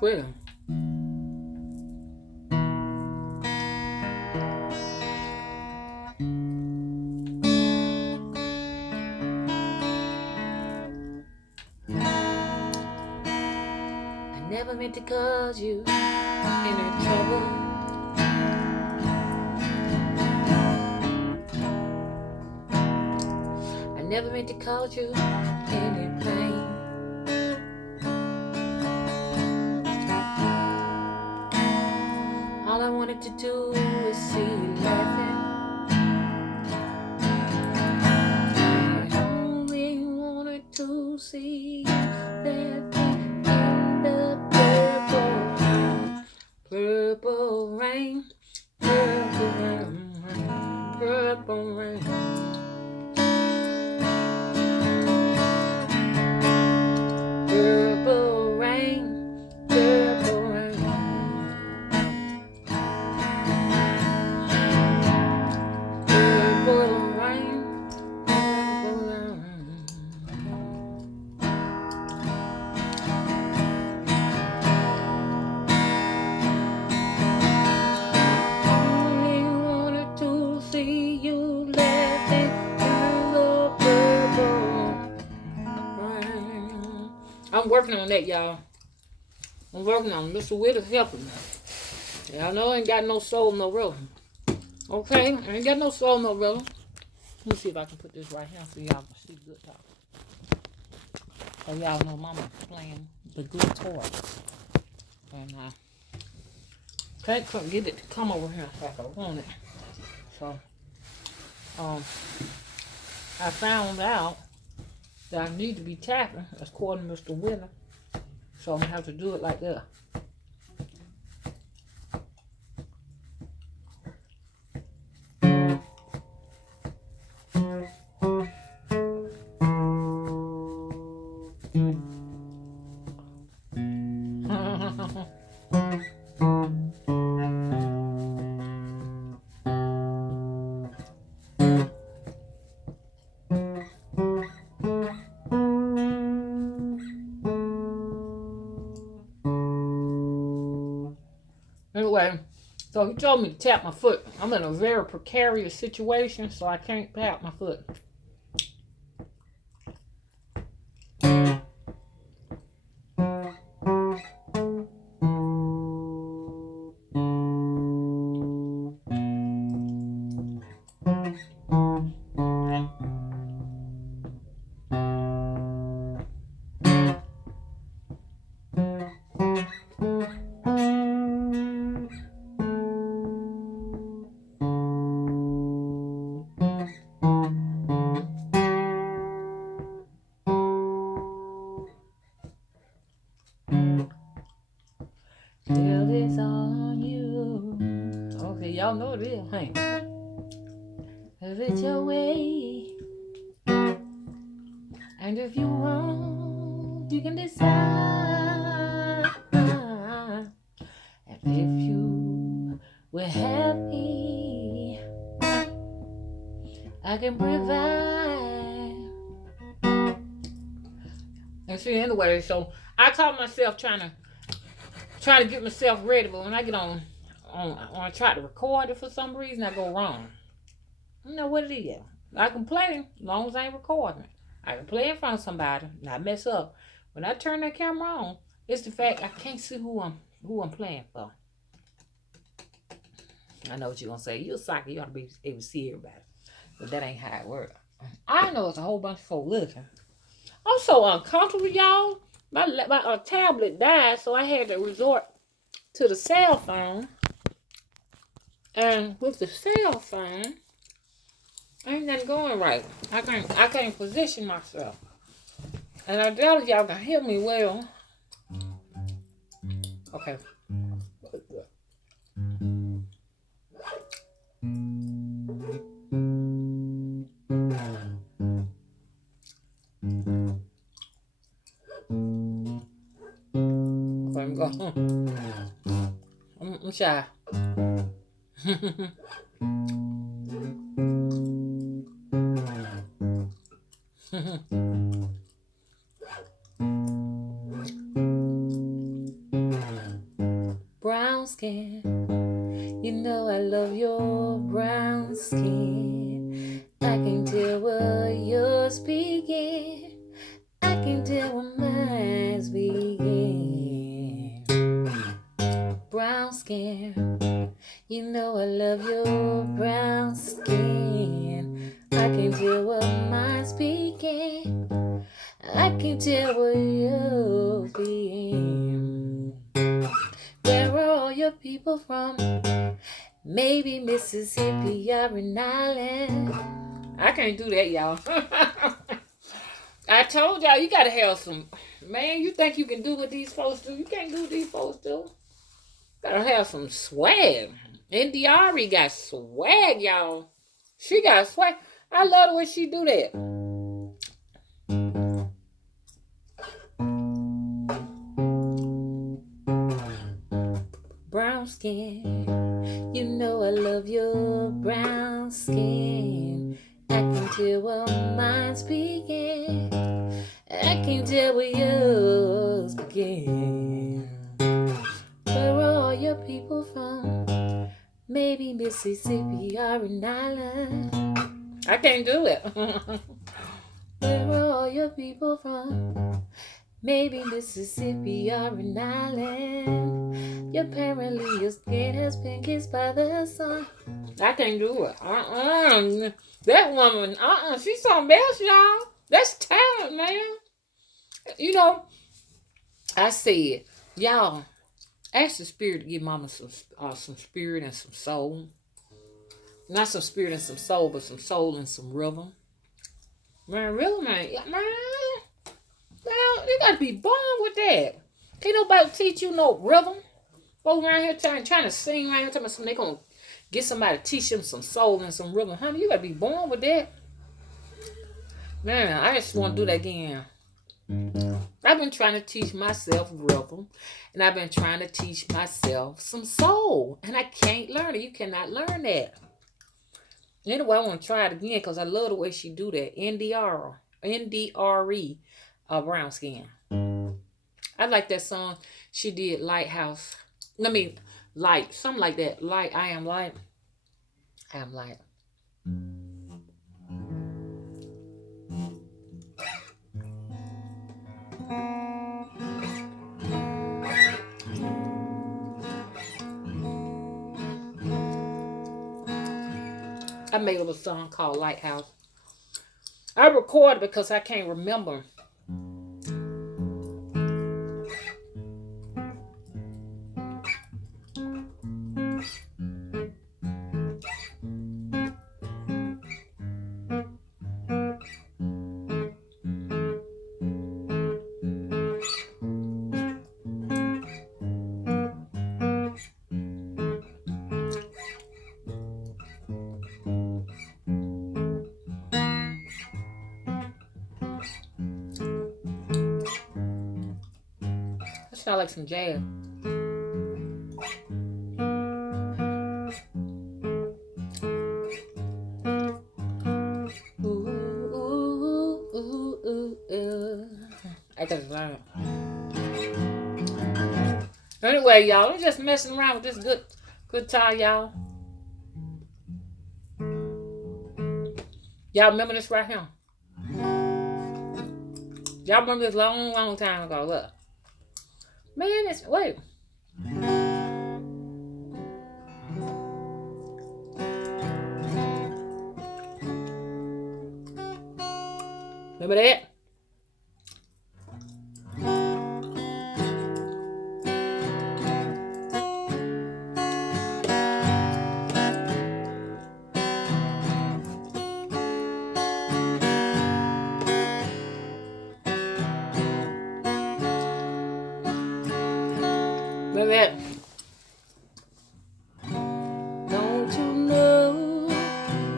pretty. I never meant to cause you any trouble. I never meant to cause you any pain. All I wanted to do was see you laughing. I only wanted to see you laughing in the purple rain, purple rain, purple rain. Purple rain, purple rain. Purple rain, purple rain. Only wanted to see you laughing in the purple rain. I'm working on that, y'all. I'm working on it. Mr. Witter's helping me. Y'all know I ain't got no soul, no rhythm. Okay? I ain't got no soul, no rhythm. Let me see if I can put this right here so y'all can see good talk. So y'all know Mama's playing the good toy. And I can't get it to come over here like I want it. So, I found out that I need to be tapping according to Mr. Witter. So I'm going to have to do it like that. Anyway, so he told me to tap my foot. I'm in a very precarious situation, so I can't tap my foot. Till it's on you. Okay, y'all know it is, hey. If it's your way, and if you want, you can decide. And if you were happy, I can provide. And see, anyway, so I caught myself trying to get myself ready, but when I get on when I try to record it for some reason, I go wrong. You know what it is. I can play as long as I ain't recording. I can play in front of somebody, not mess up. When I turn that camera on, it's the fact I can't see who I'm playing for. I know what you're gonna say. You're a psychic, you ought to be able to see everybody. But that ain't how it works. I know it's a whole bunch of folk looking. I'm so uncomfortable, y'all. My tablet died, so I had to resort to the cell phone. And with the cell phone, ain't nothing going right. I can't position myself. And I doubt y'all can hear me well. Okay. I'm going. I'm shy. I can tell what you're speaking. I can tell what mine's begin. Brown skin, you know I love your brown skin. I can tell what mine's speaking. I can tell what you're being. Where are all your people from? Maybe Mississippi or an island. I can't do that, y'all. I told y'all, you gotta have some. Man, you think you can do what these folks do? You can't do what these folks do. Gotta have some swag. Indiari got swag, y'all. She got swag. I love the way she do that. Brown skin, you know I love your brown skin. I can tell what mine's speaking. I can tell what yours begin. Where are all your people from? Maybe Mississippi or an island. I can't do it. Where are all your people from? Maybe Mississippi or an island. Apparently your skin has been kissed by the sun. I can't do it. That woman, she's something else, y'all. That's talent, man. You know, I said, y'all, ask the spirit to give mama some spirit and some soul. Not some spirit and some soul, but some soul and some rhythm. Man, really, man. Well, you gotta be born with that. Can't nobody teach you no rhythm. Go around here trying to sing around here, talking they gonna get somebody to teach them some soul and some rhythm. Honey, you gotta be born with that. Man, I just want to do that again. I've been trying to teach myself rhythm, and I've been trying to teach myself some soul, and I can't learn it. You cannot learn that. Anyway, I want to try it again because I love the way she do that. NDRE, brown skin. I like that song she did, Lighthouse. Light, something like that. Light, I am light. I am light. I made up a song called Lighthouse. I recorded because I can't remember. Sound like some jazz. I gotta learn. Anyway, y'all, I'm just messing around with this good time, y'all. Y'all remember this right here? Y'all remember this long time ago? Look. Man, it's wait. Remember that? Remember that? Don't you know?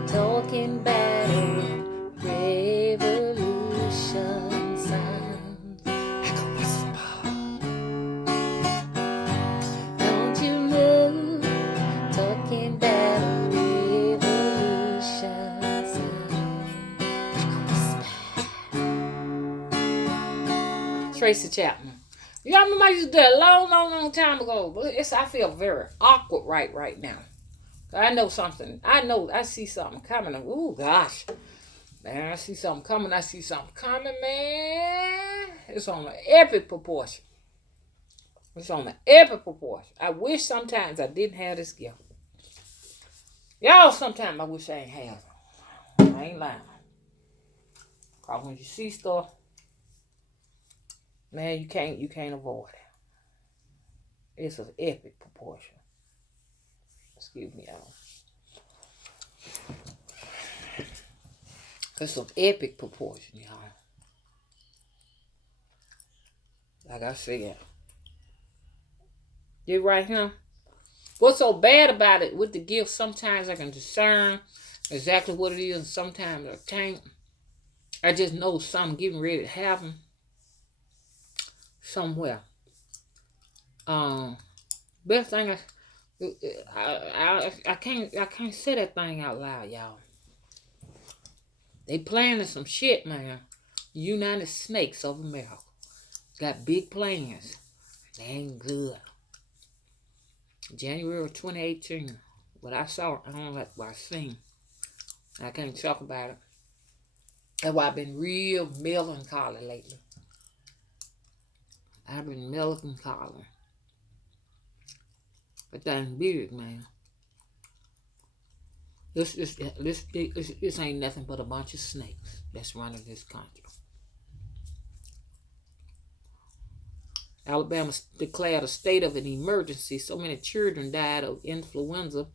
Talking about revolution sound. Don't you know? Talking about revolution sound. Tracy Chapman. Y'all remember I used to do that a long time ago. But I feel very awkward right now. I know something. I see something coming. Ooh, gosh. Man, I see something coming. I see something coming, man. It's on an epic proportion. It's on an epic proportion. I wish sometimes I didn't have this gift. Y'all, sometimes I wish I ain't have it. I ain't lying. Cause when you see stuff, man, you can't avoid it. It's an epic proportion. Excuse me, y'all. It's of epic proportion, y'all. Like I said. You right here. What's so bad about it with the gift, sometimes I can discern exactly what it is, and sometimes I can't. I just know something getting ready to happen somewhere. Best thing I can't say that thing out loud, y'all. They planning some shit, man. United Snakes of America got big plans. They ain't good. January of 2018. What I saw, I don't like what I seen. I can't talk about it. That's why I've been real melancholy lately. I've been melancholy. But that ain't big, man. This ain't nothing but a bunch of snakes that's running this country. Alabama declared a state of an emergency. So many children died of influenza,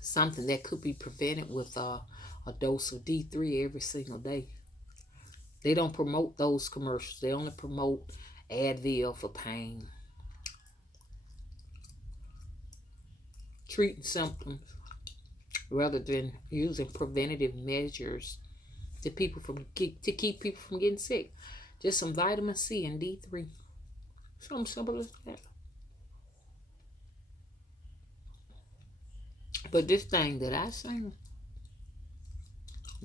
something that could be prevented with a dose of D3 every single day. They don't promote those commercials. They only promote Advil for pain. Treating symptoms rather than using preventative measures to keep people from getting sick. Just some vitamin C and D3. Something simple as that. But this thing that I seen,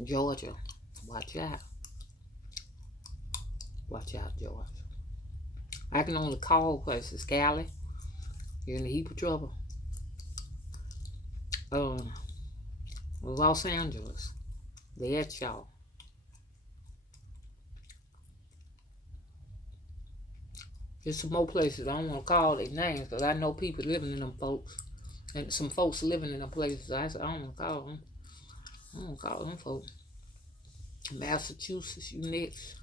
Georgia, watch out. Watch out, Georgia. I can only call places. Cali, you're in a heap of trouble. Los Angeles, they at y'all. There's some more places. I don't want to call their names because I know people living in them folks. And some folks living in them places. I said, I don't want to call them. I don't want to call them folks. Massachusetts, you next.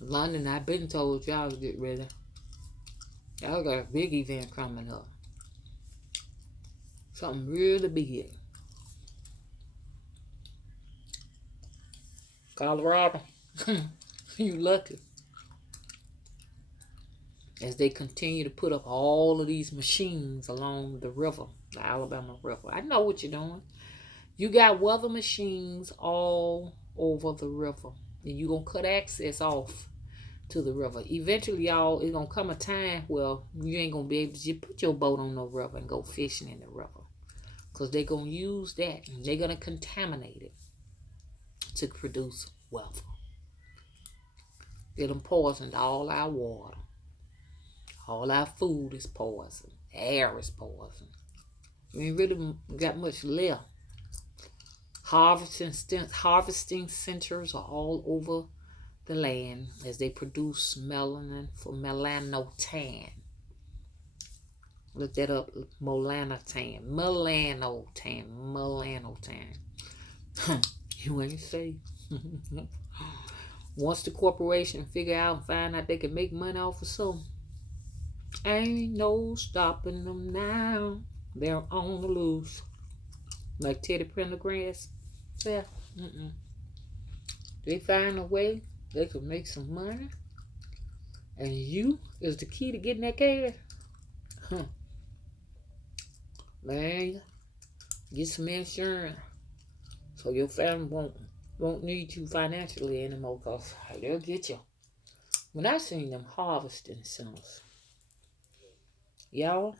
London, I've been told y'all to get ready. Y'all got a big event coming up. Something really big. Colorado, you lucky. As they continue to put up all of these machines along the river, the Alabama River. I know what you're doing. You got weather machines all over the river. And you're going to cut access off to the river. Eventually, y'all, it's going to come a time where you ain't going to be able to just put your boat on the river and go fishing in the river. Because they're going to use that and they're going to contaminate it to produce weather. They done poisoned all our water. All our food is poison. Air is poison. We ain't really got much left. Harvesting centers are all over the land as they produce melanin for melanotan. Look that up. Melanotan. You ain't safe. Once the corporation figure out and find out they can make money off of something, ain't no stopping them now. They're on the loose. Like Teddy Pendergrass. Yeah. They find a way they can make some money. And you is the key to getting that cash. Man, get some insurance so your family won't need you financially anymore, because they'll get you. When I seen them harvesting centers, y'all,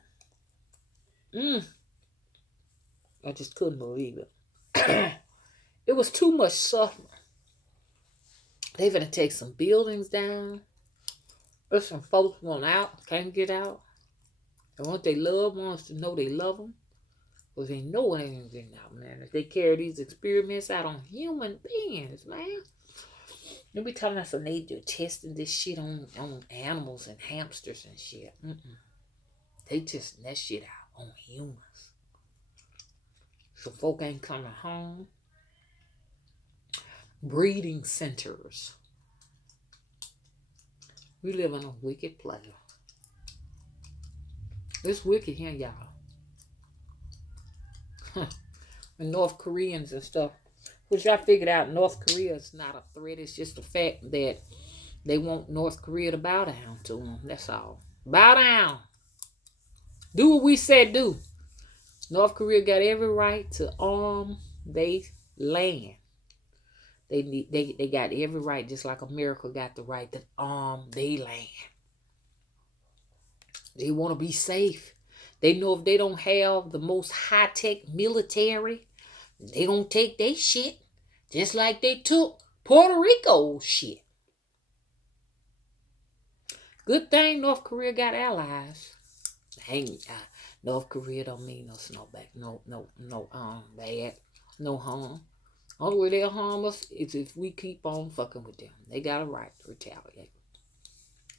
I just couldn't believe it. It was too much suffering. They gonna take some buildings down. There's some folks want out, can't get out. They want their loved ones to know they love them. Because they know it ain't getting out, man. If they carry these experiments out on human beings, man. They be telling us they do testing this shit on animals and hamsters and shit. They testing that shit out on humans. So folk ain't coming home. Breeding centers. We live in a wicked place. It's wicked here, y'all. And North Koreans and stuff, which I figured out North Korea is not a threat. It's just the fact that they want North Korea to bow down to them. That's all. Bow down. Do what we said do. North Korea got every right to arm their land. They got every right, just like America got the right to arm their land. They want to be safe. They know if they don't have the most high-tech military, they gonna take their shit just like they took Puerto Rico's shit. Good thing North Korea got allies. North Korea don't mean us no back, no bad, no harm. Only way they'll harm us is if we keep on fucking with them. They got a right to retaliate.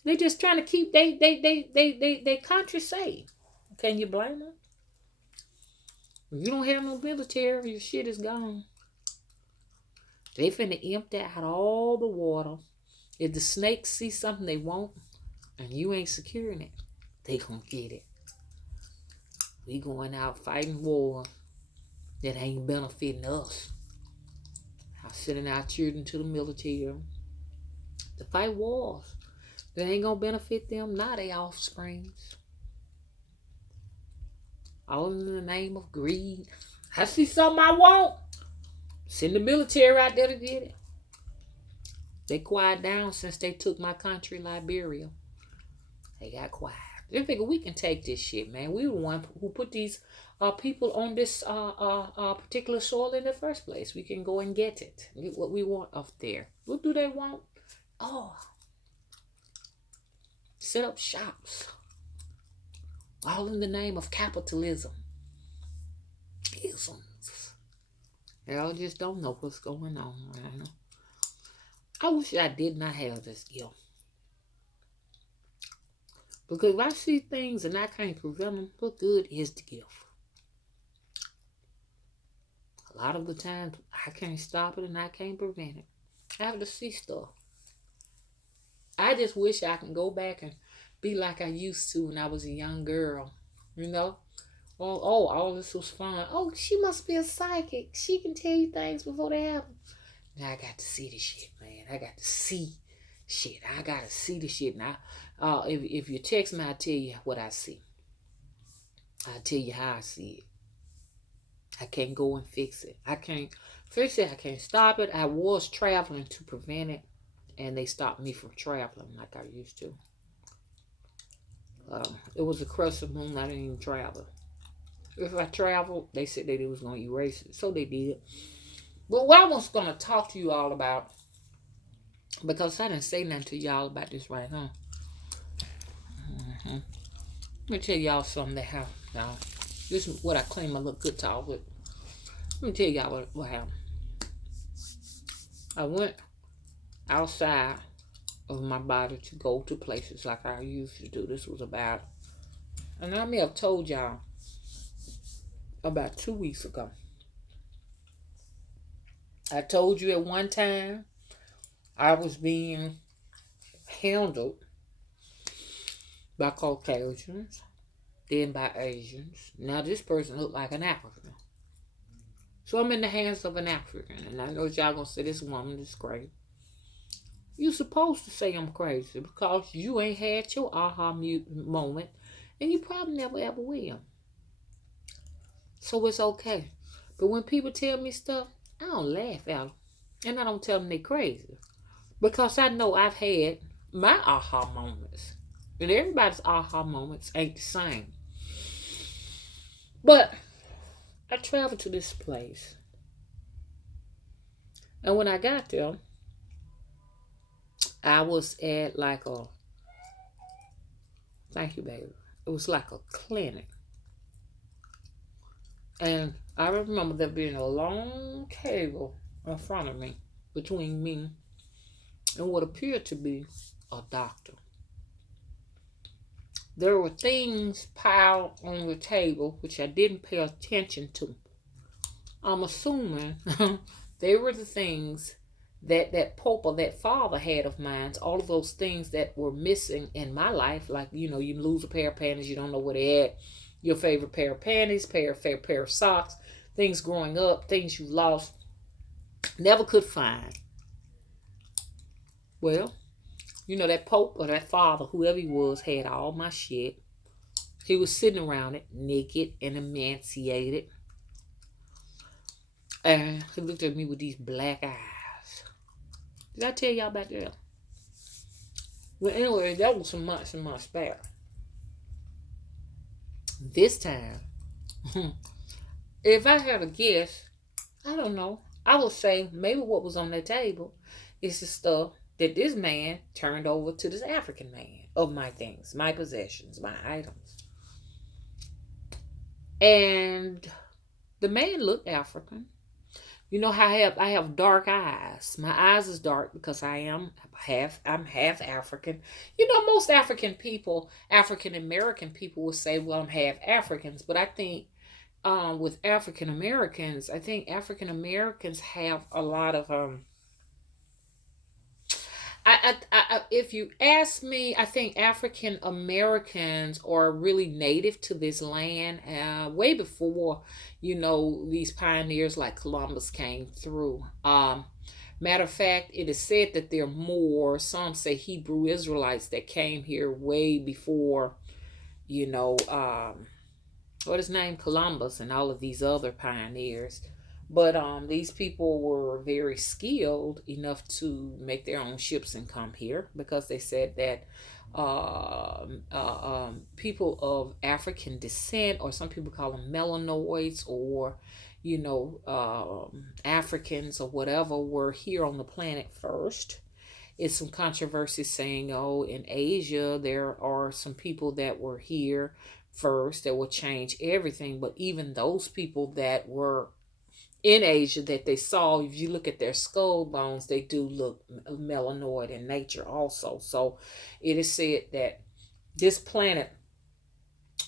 They just trying to keep they country safe. Can you blame them? If you don't have no military, your shit is gone. They finna empty out all the water. If the snakes see something they want and you ain't securing it, they gonna get it. We going out fighting war that ain't benefiting us. Sending our children to the military to fight wars that ain't gonna benefit them, not their offsprings. All in the name of greed. I see something I want. Send the military out there to get it. They quiet down since they took my country, Liberia. They got quiet. They figure we can take this shit, man. We were the one who put these people on this particular soil in the first place. We can go and get it. Get what we want up there. What do they want? Oh. Set up shops. All in the name of capitalism. Isms. Y'all just don't know what's going on right now. I wish I did not have this guilt. Because if I see things and I can't prevent them, what good is the gift? A lot of the times, I can't stop it and I can't prevent it. I have to see stuff. I just wish I can go back and be like I used to when I was a young girl. You know? Oh, all this was fun. Oh, she must be a psychic. She can tell you things before they happen. Now I got to see the shit, man. I got to see shit. I got to see the shit. Now, if you text me, I'll tell you what I see. I'll tell you how I see it. I can't go and fix it. I can't fix it. I can't stop it. I was traveling to prevent it, and they stopped me from traveling like I used to. It was a crescent moon. I didn't even travel. If I traveled, they said that it was going to erase it. So they did. But what I was going to talk to you all about, because I didn't say nothing to y'all about this right now. Let me tell y'all something that happened, y'all. This is what I claim my little good talk with. Let me tell y'all what happened. I went outside of my body to go to places like I used to do. This was about, and I may have told y'all about 2 weeks ago. I told you at one time I was being handled by Caucasians, then by Asians. Now this person looked like an African. So I'm in the hands of an African. And I know y'all gonna say this woman is crazy. You're supposed to say I'm crazy because you ain't had your aha moment. And you probably never ever will. So it's okay. But when people tell me stuff, I don't laugh at them. And I don't tell them they crazy. Because I know I've had my aha moments. And everybody's aha moments ain't the same. But I traveled to this place. And when I got there, I was at like a, thank you, baby. It was like a clinic. And I remember there being a long table in front of me, between me and what appeared to be a doctor. There were things piled on the table which I didn't pay attention to. I'm assuming they were the things that Pope or that father had of mine. All of those things that were missing in my life, like you lose a pair of panties, you don't know where they at. Your favorite pair of panties, pair of socks, things growing up, things you lost, never could find. Well, that Pope or that father, whoever he was, had all my shit. He was sitting around it, naked and emaciated. And he looked at me with these black eyes. Did I tell y'all about that? Well, anyway, that was some months and months back. This time, if I had a guess, I don't know. I would say maybe what was on that table is the stuff that this man turned over to this African man of my things, my possessions, my items. And the man looked African. You know how I have dark eyes. My eyes is dark because I'm half African. Most African American people will say, well, I'm half Africans, but I think with African Americans, I think African Americans have a lot of if you ask me, I think African Americans are really native to this land way before, these pioneers like Columbus came through. Matter of fact, it is said that there are more, some say Hebrew Israelites that came here way before, what is name, Columbus and all of these other pioneers. But these people were very skilled enough to make their own ships and come here because they said that people of African descent, or some people call them melanoids, or Africans or whatever, were here on the planet first. It's some controversy saying, oh, in Asia there are some people that were here first that will change everything. But even those people that were in Asia that they saw, if you look at their skull bones, they do look melanoid in nature also. So it is said that this planet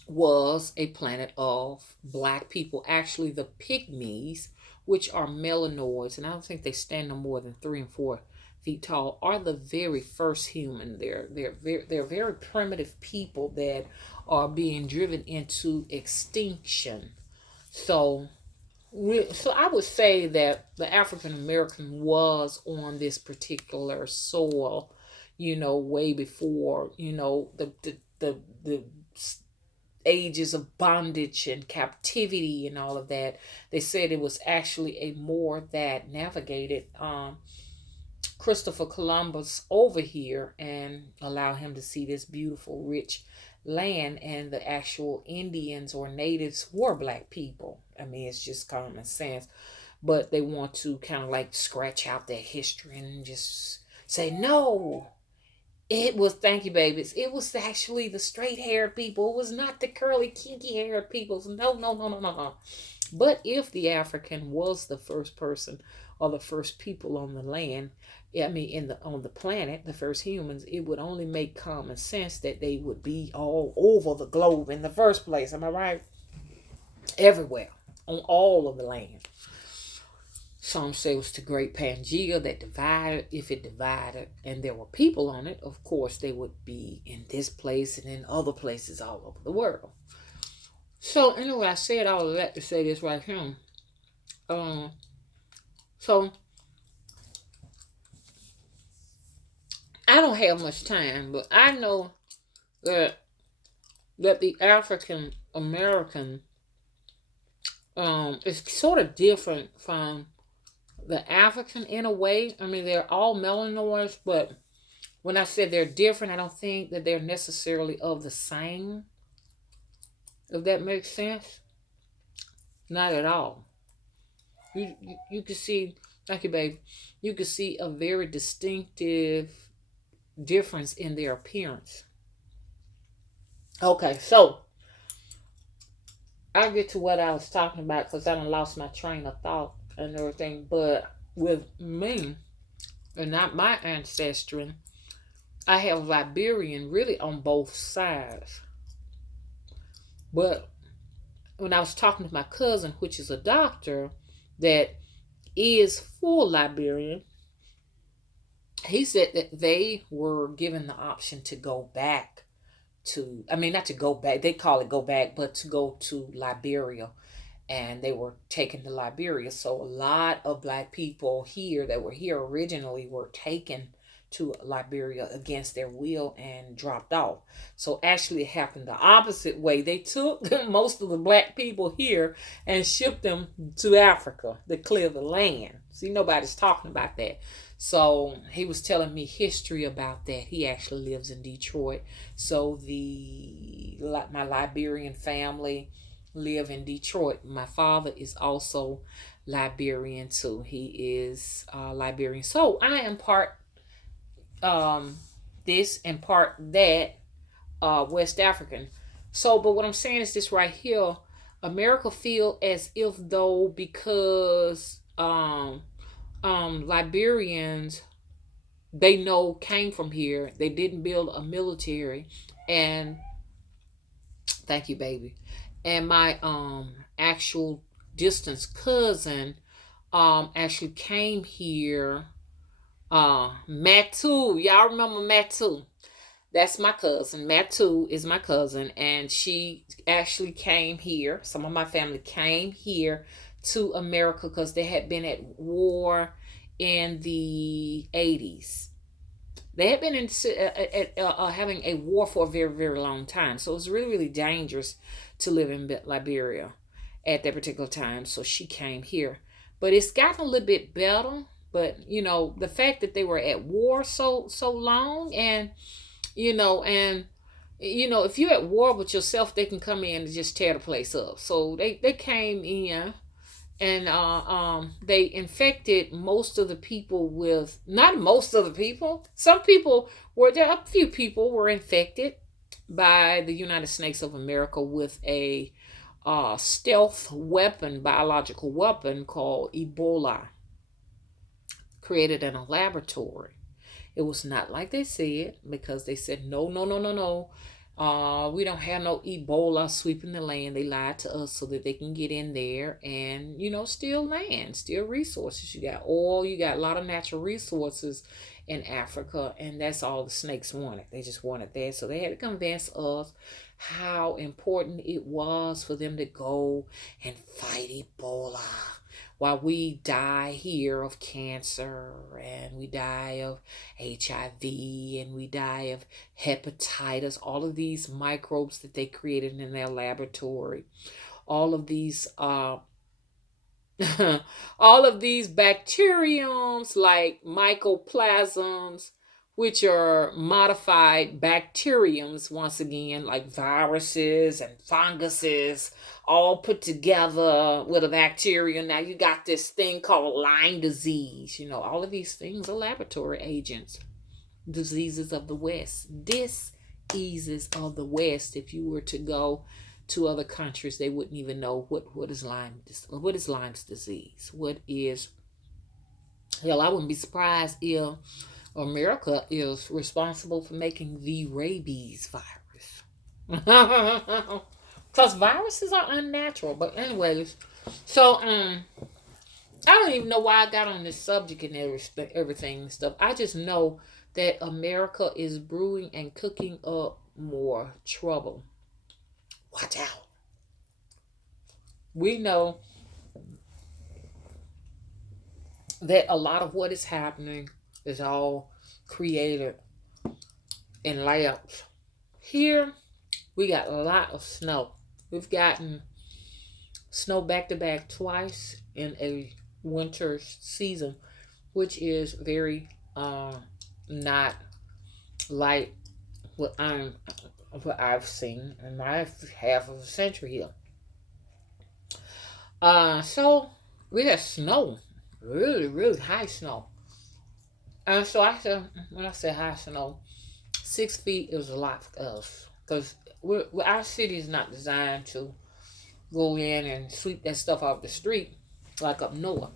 was a planet of black people. Actually, the pygmies, which are melanoids, and I don't think they stand no more than 3 and 4 feet tall, are the very first human. They're very primitive people that are being driven into extinction. So I would say that the African American was on this particular soil, way before, the ages of bondage and captivity and all of that. They said it was actually a Moor that navigated Christopher Columbus over here and allow him to see this beautiful, rich land, and the actual Indians or natives were black people. I mean, it's just common sense. But they want to kind of like scratch out their history and just say, no, it was, thank you, babies. It was actually the straight haired people. It was not the curly, kinky haired people. No, no, no, no, no, no. But if the African was the first person or the first people on the land, on the planet, the first humans, it would only make common sense that they would be all over the globe in the first place. Am I right? Everywhere, on all of the land. Some say it was the Great Pangea that divided. If it divided and there were people on it, of course they would be in this place and in other places all over the world. So anyway, I said all of that to say this right here. So I don't have much time, but I know that the African American is sort of different from the African in a way. I mean, they're all melanoids, but when I said they're different, I don't think that they're necessarily of the same. If that makes sense, not at all. You can see, thank you, babe. You can see a very distinctive difference in their appearance. Okay, so I'll get to what I was talking about because I done lost my train of thought and everything. But with me and not my ancestry, I have Liberian really on both sides. But when I was talking to my cousin, which is a doctor that is full Liberian, he said that they were given the option to go back to, I mean, not to go back, they call it go back, but to go to Liberia. And they were taken to Liberia. So a lot of black people here that were here originally were taken to Liberia against their will and dropped off. So actually it happened the opposite way. They took most of the black people here and shipped them to Africa to clear the land. See, nobody's talking about that. So he was telling me history about that. He actually lives in Detroit. So my Liberian family live in Detroit. My father is also Liberian too. He is Liberian. So I am part this and part that West African. So, but what I'm saying is this right here. America feel as if though because Liberians they know came from here. They didn't build a military, and thank you, baby. And my actual distance cousin actually came here. Matu, y'all remember Matu? That's my cousin. Matu is my cousin, and she actually came here. Some of my family came here to America because they had been at war in the 80s. They had been having a war for a very, very long time. So it was really, really dangerous to live in Liberia at that particular time. So she came here. But it's gotten a little bit better. But, you know, the fact that they were at war so long and, if you're at war with yourself, they can come in and just tear the place up. So they came in and they infected most of the people with, not most of the people, some people were there, a few people were infected by the United States of America with a stealth weapon, biological weapon called Ebola, created in a laboratory. It was not like they said, because they said no, no, no, no, no. We don't have no Ebola sweeping the land. They lied to us so that they can get in there and, steal land, steal resources. You got oil, you got a lot of natural resources in Africa, and that's all the snakes wanted. They just wanted that. So they had to convince us how important it was for them to go and fight Ebola while we die here of cancer, and we die of HIV, and we die of hepatitis, all of these microbes that they created in their laboratory, all of these all of these bacteriums like mycoplasms, which are modified bacteriums, once again, like viruses and funguses, all put together with a bacteria. Now you got this thing called Lyme disease. All of these things are laboratory agents, diseases of the West. Diseases of the West. If you were to go to other countries, they wouldn't even know what is Lyme's disease. What is, hell, I wouldn't be surprised if America is responsible for making the rabies virus. Because viruses are unnatural. But anyways, so I don't even know why I got on this subject and everything and stuff. I just know that America is brewing and cooking up more trouble. Watch out. We know that a lot of what is happening is all created in labs. Here, we got a lot of snow. We've gotten snow back to back twice in a winter season, which is very not like what I've seen in my half of a century here. So we had snow, really, really high snow. And so when I say high snow, 6 feet is a lot for us because our city is not designed to go in and sweep that stuff off the street like up north.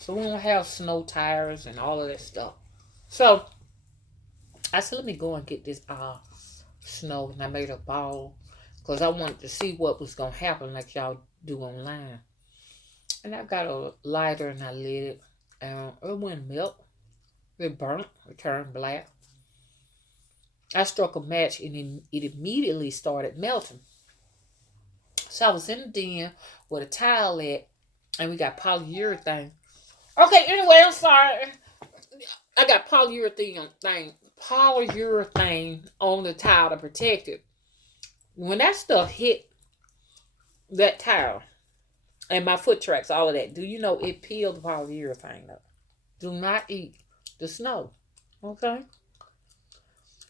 So we don't have snow tires and all of that stuff. So I said, let me go and get this snow. And I made a ball because I wanted to see what was going to happen like y'all do online. And I got a lighter and I lit it. And it went melt. It burnt. It turned black. I struck a match and it immediately started melting. So I was in the den with a towel at, and we got polyurethane. Okay, anyway, I'm sorry. I got polyurethane on the towel to protect it. When that stuff hit that towel and my foot tracks, all of that, do you know it peeled the polyurethane up? Do not eat the snow. Okay?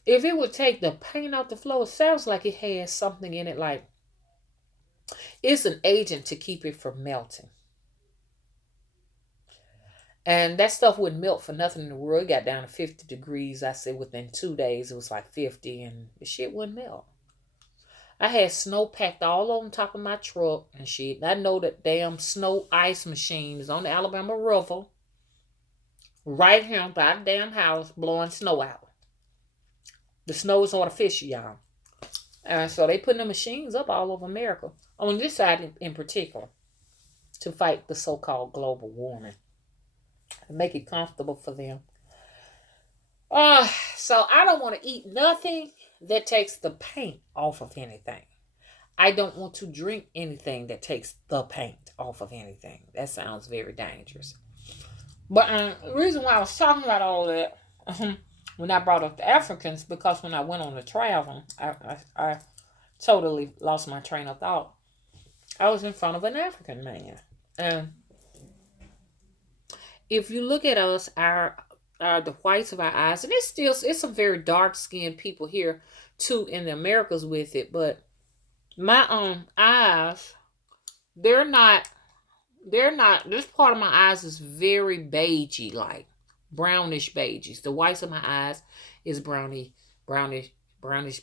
If it would take the paint off the floor, it sounds like it has something in it like it's an agent to keep it from melting. And that stuff wouldn't melt for nothing in the world. It got down to 50 degrees. I said within 2 days it was like 50 and the shit wouldn't melt. I had snow packed all on top of my truck and shit. I know that damn snow ice machine is on the Alabama River right here by the damn house blowing snow out. The snow is artificial, y'all. And so they putting the machines up all over America. On this side in particular. To fight the so-called global warming. And make it comfortable for them. So I don't want to eat nothing that takes the paint off of anything. I don't want to drink anything that takes the paint off of anything. That sounds very dangerous. But the reason why I was talking about all that when I brought up the Africans, because when I went on the travel, I totally lost my train of thought. I was in front of an African man. And if you look at us, the whites of our eyes, and it's some very dark skinned people here too in the Americas with it, but my eyes, they're not this part of my eyes is very beigey, like brownish beiges. The whites of my eyes is brownish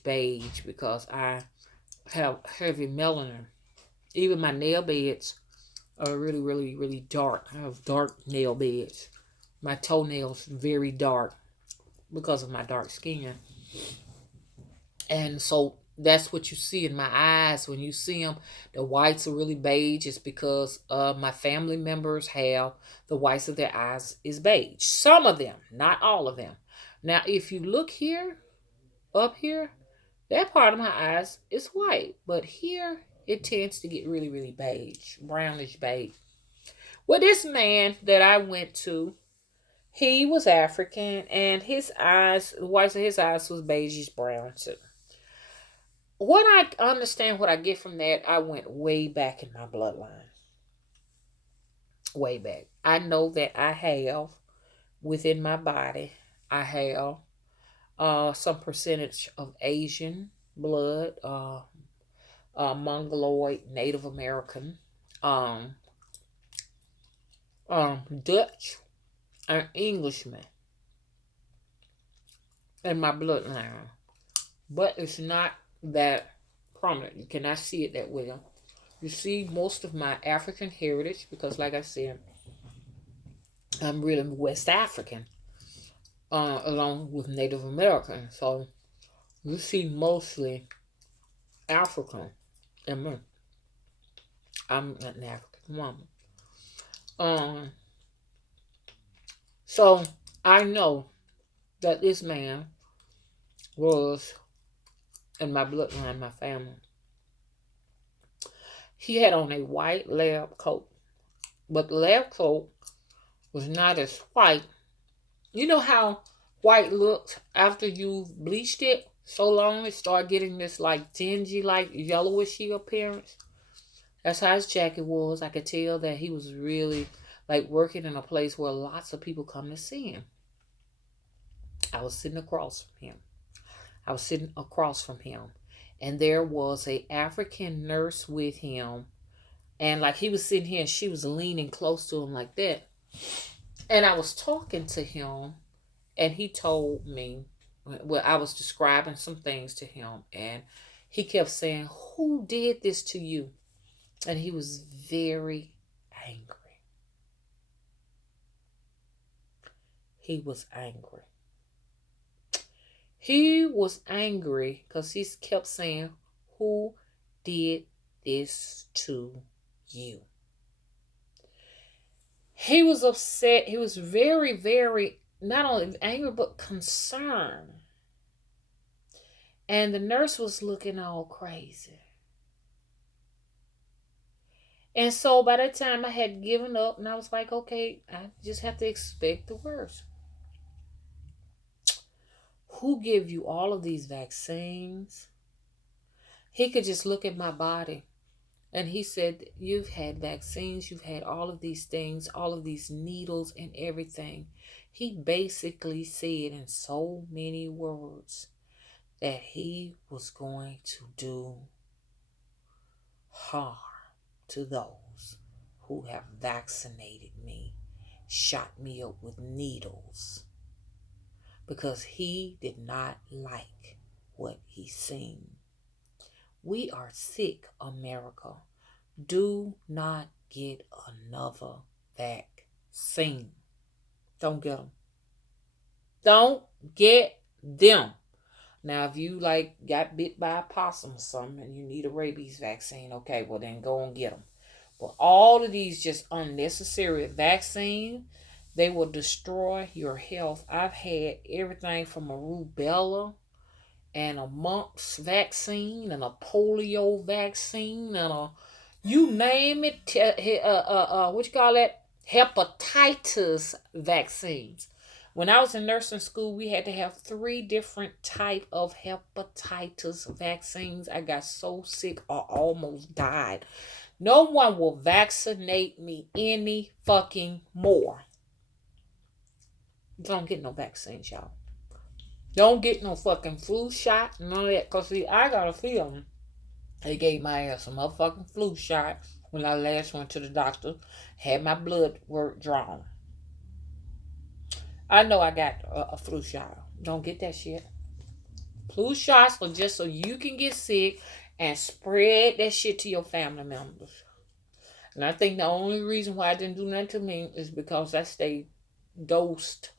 beige because I have heavy melanin. Even my nail beds are really, really, really dark. I have dark nail beds. My toenails very dark because of my dark skin. And so that's what you see in my eyes when you see them. The whites are really beige. It's because my family members have the whites of their eyes is beige. Some of them, not all of them. Now, if you look here, up here, that part of my eyes is white. But here, it tends to get really, really beige, brownish beige. Well, this man that I went to, he was African, and his eyes, the whites of his eyes was beigeish brown too. What I understand, what I get from that, I went way back in my bloodline. Way back. I know that I have, within my body, I have some percentage of Asian blood, Mongoloid, Native American, Dutch, and Englishman in my bloodline. But it's not that prominent. You cannot see it that well. You see most of my African heritage because, like I said, I'm really West African, along with Native American. So you see mostly African in me. I'm an African woman. So I know that this man was in my bloodline, my family. He had on a white lab coat, but the lab coat was not as white. You know how white looks after you've bleached it so long it start getting this like dingy, like yellowishy appearance? That's how his jacket was. I could tell that he was really like working in a place where lots of people come to see him. I was sitting across from him. And there was a African nurse with him. And like he was sitting here and she was leaning close to him like that. And I was talking to him and he told me, well, I was describing some things to him and he kept saying, "Who did this to you?" And he was very angry. He was angry. He was angry because he kept saying, "Who did this to you?" He was upset. He was very, very, not only angry, but concerned. And the nurse was looking all crazy. And so by that time I had given up and I was like, okay, I just have to expect the worst. Who give you all of these vaccines? He could just look at my body. And he said, you've had vaccines, you've had all of these things, all of these needles and everything. He basically said in so many words that he was going to do harm to those who have vaccinated me, shot me up with needles, because he did not like what he seen. We are sick, America. Do not get another vaccine. Don't get them. Don't get them. Now, if you got bit by a possum or something and you need a rabies vaccine, okay, well then go and get them. But all of these just unnecessary vaccines, they will destroy your health. I've had everything from a rubella and a mumps vaccine and a polio vaccine and a, you name it, what you call that? Hepatitis vaccines. When I was in nursing school, we had to have 3 different type of hepatitis vaccines. I got so sick I almost died. No one will vaccinate me any fucking more. Don't get no vaccines, y'all. Don't get no fucking flu shot, none of that. Because, see, I got a feeling they gave my ass a motherfucking flu shot when I last went to the doctor. Had my blood work drawn. I know I got a flu shot. Don't get that shit. Flu shots are just so you can get sick and spread that shit to your family members. And I think the only reason why I didn't do nothing to me is because I stayed dosed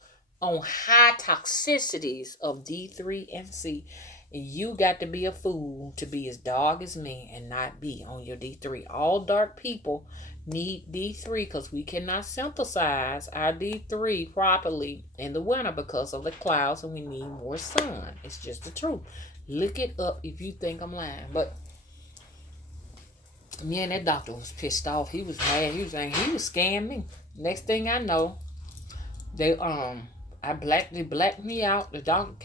on high toxicities of D3 and C. And you got to be a fool to be as dark as me and not be on your D3. All dark people need D3 because we cannot synthesize our D3 properly in the winter because of the clouds and we need more sun. It's just the truth. Look it up if you think I'm lying. But me and that doctor was pissed off. He was mad. He was angry. He was scamming me. Next thing I know, they blacked me out. The doctor came